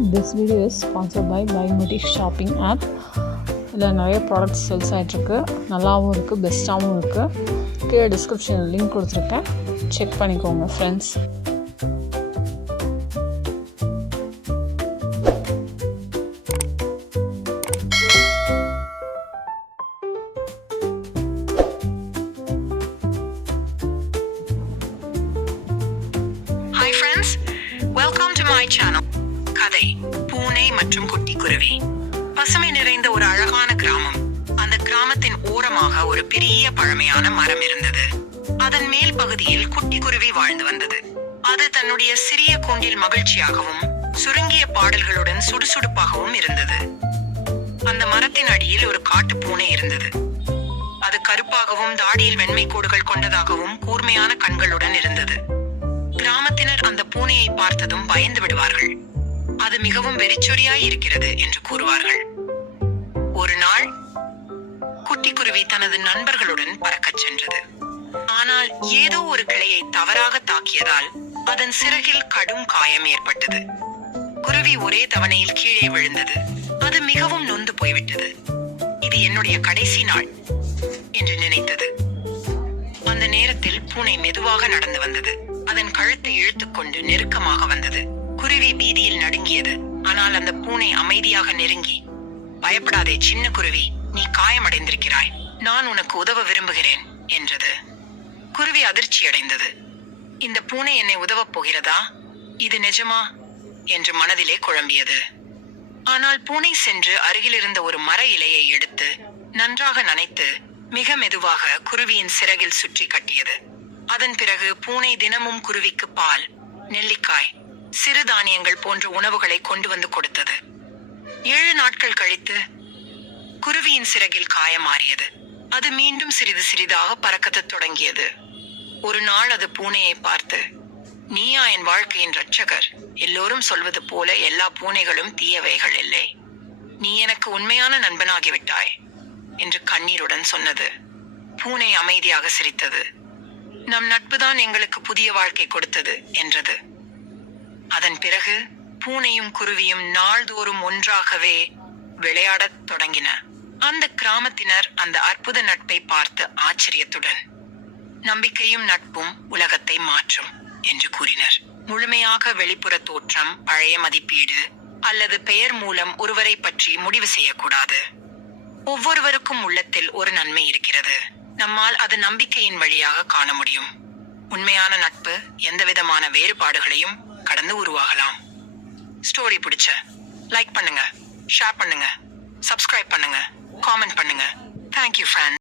This video is sponsored by Buymotif shopping app. இதில் நிறைய products sales ஆகிட்ருக்கு, நல்லாவும் இருக்குது, பெஸ்ட்டாகவும் இருக்குது. கீழே டிஸ்கிரிப்ஷனில் லிங்க் கொடுத்துருக்கேன், செக் பண்ணிக்கோங்க friends. Hi friends, welcome to my channel. கதை பூனை மற்றும் குட்டி குருவி. பசுமை நிறைந்த ஒரு அழகான கிராமம். அந்த கிராமத்தின் ஓரமாக ஒரு பெரிய பழமையான மரம் இருந்தது. அதன் மேல் பகுதியில் குட்டி குருவி வாழ்ந்து வந்தது. அது தன்னுடைய சிறிய கூண்டில் மகிழ்ச்சியாகவும் சுருங்கிய பாடல்களுடன் சுறுசுறுப்பாகவும் இருந்தது. அந்த மரத்தின் அடியில் ஒரு காட்டு பூனை இருந்தது. அது கருப்பாகவும் தாடியில் வெண்மை கோடுகள் கொண்டதாகவும் கூர்மையான கண்களுடன் இருந்தது. கிராமத்தினர் அந்த பூனையை பார்த்ததும் பயந்து விடுவார்கள். அது மிகவும் வெறிச்சொரியாய் இருக்கிறது என்று கூறுவார்கள். ஒரு நாள் குட்டி குருவி தனது நண்பர்களுடன் பறக்கச் சென்றது. ஆனால் ஏதோ ஒரு கிளையை தவறாக தாக்கியதால் அதன் சிறகில் கடும் காயம் ஏற்பட்டது. குருவி ஒரே தவணையில் கீழே விழுந்தது. அது மிகவும் நொந்து போய்விட்டது. இது என்னுடைய கடைசி நாள் என்று நினைத்தது. அந்த நேரத்தில் பூனை மெதுவாக நடந்து வந்தது. அதன் கழுத்தை இழுத்துக்கொண்டு நெருக்கமாக வந்தது. குருவி பீதியில் நடுங்கியது. ஆனால் அந்த பூனை அமைதியாக நெருங்கி, பயப்படாதே சின்ன குருவி, நீ காயமடைந்திருக்கிறாய், நான் உனக்கு உதவ விரும்புகிறேன் என்றது. குருவி அதிர்ச்சி அடைந்தது. இந்த பூனை என்னை உதவப் போகிறதா? இது நிஜமா என்று மனதிலே குழம்பியது. ஆனால் பூனை சென்று அருகிலிருந்த ஒரு மர இலையை எடுத்து நன்றாக நனைத்து மிக மெதுவாக குருவியின் சிறகில் சுற்றி கட்டியது. அதன் பிறகு பூனை தினமும் குருவிக்கு பால், நெல்லிக்காய், சிறு தானியங்கள் போன்ற உணவுகளை கொண்டு வந்து கொடுத்தது. 7 நாட்கள் கழித்து குருவியின் சிறகில் காயம் மாறியது. அது மீண்டும் சிறிது சிறிதாக பறக்கத் தொடங்கியது. ஒரு நாள் அது பூனையை பார்த்து, நீயா என் வாழ்க்கையின் இரட்சகர்? எல்லோரும் சொல்வது போல எல்லா பூனைகளும் தீயவைகள் இல்லை. நீ எனக்கு உண்மையான நண்பனாகிவிட்டாய் என்று கண்ணீருடன் சொன்னது. பூனை அமைதியாக சிரித்தது. நம் நட்புதான் எங்களுக்கு புதிய வாழ்க்கை கொடுத்தது என்றது. அதன் பிறகு பூனையும் குருவியும் நாள்தோறும் ஒன்றாகவே விளையாடத் தொடங்கின. அந்த கிராமத்தினர் அந்த அற்புத நட்பை பார்த்து ஆச்சரியத்துடன், நம்பிக்கையும் நட்பும் உலகத்தை மாற்றும் என்று கூறினர். முழுமையாக வெளிப்புற தோற்றம், பழைய மதிப்பீடு அல்லது பெயர் மூலம் ஒருவரை பற்றி முடிவு செய்யக்கூடாது. ஒவ்வொருவருக்கும் உள்ளத்தில் ஒரு நன்மை இருக்கிறது. நம்மால் அது நம்பிக்கையின் வழியாக காண முடியும். உண்மையான நட்பு எந்தவிதமான வேறுபாடுகளையும் கடந்து உருவாகலாம். ஸ்டோரி பிடிச்ச லைக் பண்ணுங்க, ஷேர் பண்ணுங்க, சப்ஸ்கிரைப் பண்ணுங்க, காமெண்ட் பண்ணுங்க. Thank you friends.